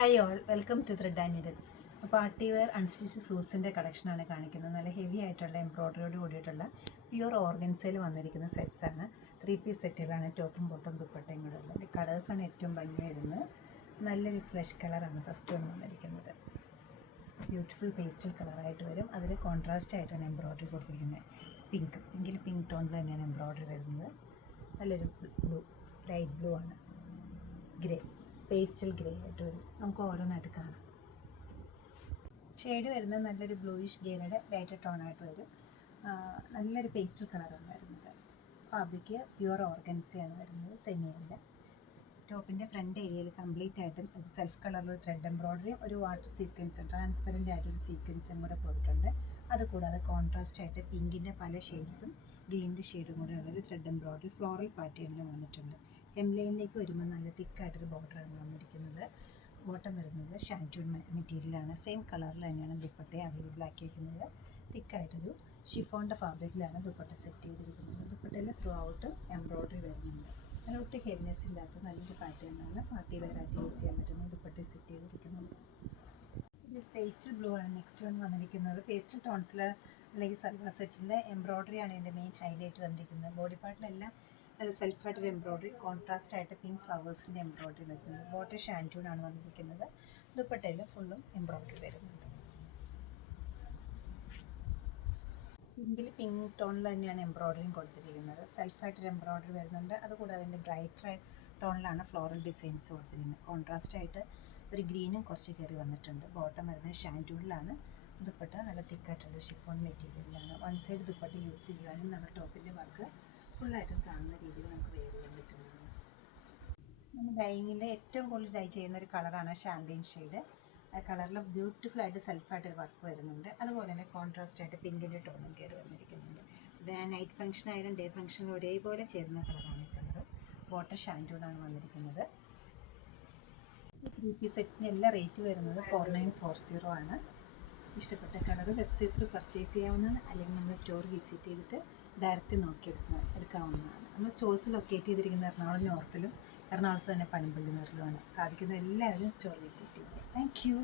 Hi all, welcome to Thread and Needle. Party wear unstitched സൂട്ട്സിൻ്റെ കളക്ഷനാണ് കാണിക്കുന്നത്. നല്ല ഹെവി ആയിട്ടുള്ള എംബ്രോയ്ഡറിയോട് കൂടിയിട്ടുള്ള പ്യുവർ ഓർഗൻസയിൽ വന്നിരിക്കുന്ന സെറ്റ്സാണ്. 3 പീസ് സെറ്റുകളാണ്. ടോപ്പും ബോട്ടും ദുപ്പട്ടയും കൂടെ ഉള്ളത്. കളേഴ്സാണ് ഏറ്റവും ഭംഗി വരുന്നത്. നല്ലൊരു ഫ്ലഷ് കളറാണ് ഫസ്റ്റ് വൺ വന്നിരിക്കുന്നത്. ബ്യൂട്ടിഫുൾ പേസ്റ്റൽ കളറായിട്ട് വരും. അതിൽ കോൺട്രാസ്റ്റ് ആയിട്ടാണ് എംബ്രോയ്ഡറി കൊടുത്തിരിക്കുന്നത്. പിങ്കിൽ പിങ്ക് ടോണിൽ തന്നെയാണ് എംബ്രോയ്ഡറി വരുന്നത്. നല്ലൊരു ബ്ലൂ, ലൈറ്റ് ബ്ലൂ ആണ്. ഗ്രേ, പേസ്റ്റൽ ഗ്രേ ആയിട്ട് വരും. നമുക്ക് ഓരോന്നായിട്ട് കാണാം. ഷെയ്ഡ് വരുന്നത് നല്ലൊരു ബ്ലൂയിഷ് ഗ്രേയുടെ ലൈറ്റ് ടോണായിട്ട് വരും. നല്ലൊരു പേസ്റ്റൽ കളറാണ് വരുന്നത്. ഫാബ്രിക് പ്യുവർ ഓർഗൻസയാണ് വരുന്നത്. സെമിയല്ല. ടോപ്പിൻ്റെ ഫ്രണ്ട് ഏരിയയിൽ കംപ്ലീറ്റ് ആയിട്ടും ഒരു സെൽഫ് കളറിലൊരു ത്രെഡ് എംബ്രോയ്ഡറിയും ഒരു വാട്ടർ സീക്വൻസും ട്രാൻസ്പെറൻ്റ് ആയിട്ടൊരു സീക്വൻസും കൂടെ പോയിട്ടുണ്ട്. അതുകൂടാതെ കോൺട്രാസ്റ്റ് ആയിട്ട് പിങ്കിൻ്റെ പല ഷെയ്ഡ്സും ഗ്രീനിൻ്റെ ഷെയ്ഡും കൂടെ ഉള്ളൊരു ത്രെഡ് എംബ്രോയ്ഡറി ഫ്ലോറൽ പാറ്റേണിൽ വന്നിട്ടുണ്ട്. ഹെംലൈനിലേക്ക് വരുമ്പോൾ നല്ല തിക്കായിട്ടൊരു ബോർഡറാണ് വന്നിരിക്കുന്നത്. ബോട്ടം വരുന്നത് ഷാൻറ്റൂൺ മെറ്റീരിയലാണ്. സെയിം കളറിൽ തന്നെയാണ് ദുപ്പട്ടയെ അവൈലബിൾ ആക്കിയിരിക്കുന്നത്. തിക്കായിട്ടൊരു ഷിഫോണിൻ്റെ ഫാബ്രിക്കിലാണ് ദുപ്പട്ട സെറ്റ് ചെയ്തിരിക്കുന്നത്. ദുപ്പട്ടയിൽ ത്രൂ ഔട്ടും എംബ്രോയ്ഡറി വരുന്നുണ്ട്. അതിനൊട്ട് ഹെവിനെസ് ഇല്ലാത്ത നല്ലൊരു പാറ്റേണാണ് പാർട്ടി വെയർ ആയിട്ട് യൂസ് ചെയ്യാൻ പറ്റുന്ന ദുപ്പട്ട സെറ്റ് ചെയ്തിരിക്കുന്നത്. ഒരു പേസ്റ്റൽ ബ്ലൂ ആണ് നെക്സ്റ്റ് വൺ വന്നിരിക്കുന്നത്. പേസ്റ്റൽ ടോൺസിൽ അല്ലെങ്കിൽ സൽവാർ സെറ്റ്സിൻ്റെ എംബ്രോയ്ഡറിയാണ് ഇതിൻ്റെ മെയിൻ ഹൈലൈറ്റ് വന്നിരിക്കുന്നത്. ബോഡി പാർട്ടിലെല്ലാം നല്ല സെൽഫായിട്ടൊരു എംബ്രോയ്ഡറി, കോൺട്രാസ്റ്റ് ആയിട്ട് പിങ്ക് ഫ്ലവേഴ്സിൻ്റെ എംബ്രോയ്ഡറി വരുന്നത്. ബോട്ടം ഷാൻറ്റൂൺ ആണ് വന്നിരിക്കുന്നത്. ദുപ്പട്ടയിൽ ഫുള്ളും എംബ്രോയ്ഡറി വരുന്നുണ്ട്. പിങ്കിൽ പിങ്ക് ടോണിൽ തന്നെയാണ് എംബ്രോയ്ഡറിയും കൊടുത്തിരിക്കുന്നത്. സെൽഫായിട്ടൊരു എംബ്രോയ്ഡറി വരുന്നുണ്ട്. അതുകൂടാതെ അതിൻ്റെ ബ്രൈറ്റ് ടോണിലാണ് ഫ്ലോറൽ ഡിസൈൻസ് കൊടുത്തിരിക്കുന്നത്. കോൺട്രാസ്റ്റ് ആയിട്ട് ഒരു ഗ്രീനും കുറച്ച് കയറി വന്നിട്ടുണ്ട്. ബോട്ടം വരുന്നത് ഷാൻറ്റൂണിലാണ്. ദുപ്പട്ട നല്ല തിക്കായിട്ടുള്ള ഷിഫോൺ മെറ്റീരിയലാണ്. വൺ സൈഡ് ദുപ്പട്ട യൂസ് ചെയ്യുവാനും നമ്മുടെ ടോപ്പിൻ്റെ വർക്ക് ഫുള്ളായിട്ടും കാണുന്ന രീതിയിൽ നമുക്ക് വെയർ ചെയ്യാൻ പറ്റുന്നതാണ്. നമ്മൾ ഡൈയിങ്ങിൻ്റെ ഏറ്റവും കൂടുതൽ ഡൈ ചെയ്യുന്ന ഒരു കളറാണ് ഷാമ്പെയിൻ ഷെയ്ഡ്. ആ കളറിൽ ബ്യൂട്ടിഫുൾ ആയിട്ട് സെൽഫായിട്ടൊരു വർക്ക് വരുന്നുണ്ട്. അതുപോലെ തന്നെ കോൺട്രാസ്റ്റ് ആയിട്ട് പിങ്കിൻ്റെ ടോണും കയറി വന്നിരിക്കുന്നുണ്ട്. നൈറ്റ് ഫംഗ്ഷൻ ആയാലും ഡേ ഫംഗ്ഷനിലും ഒരേപോലെ ചേരുന്ന കളറാണ് ഈ കളറ്. ബോട്ടം ഷാൻറ്റൂണാണ് വന്നിരിക്കുന്നത്. 3 പീസ് സെറ്റിന് എല്ലാ റേറ്റ് വരുന്നത് 4940 ആണ്. ഇഷ്ടപ്പെട്ട കളർ വെബ്സൈറ്റ് ത്രൂ പർച്ചേസ് ചെയ്യാവുന്നതാണ്. അല്ലെങ്കിൽ നമ്മൾ സ്റ്റോർ വിസിറ്റ് ചെയ്തിട്ട് ഡയറക്റ്റ് നോക്കി എടുക്കാവുന്നതാണ്. നമ്മൾ സ്റ്റോഴ്സ് ലൊക്കേറ്റ് ചെയ്തിരിക്കുന്ന എറണാകുളം നോർത്തിലും എറണാകുളത്ത് തന്നെ പനമ്പള്ളി നെറിലുമാണ്. സാധിക്കുന്ന എല്ലാവരും സ്റ്റോർ വിസിറ്റ് ചെയ്യുക. Thank you.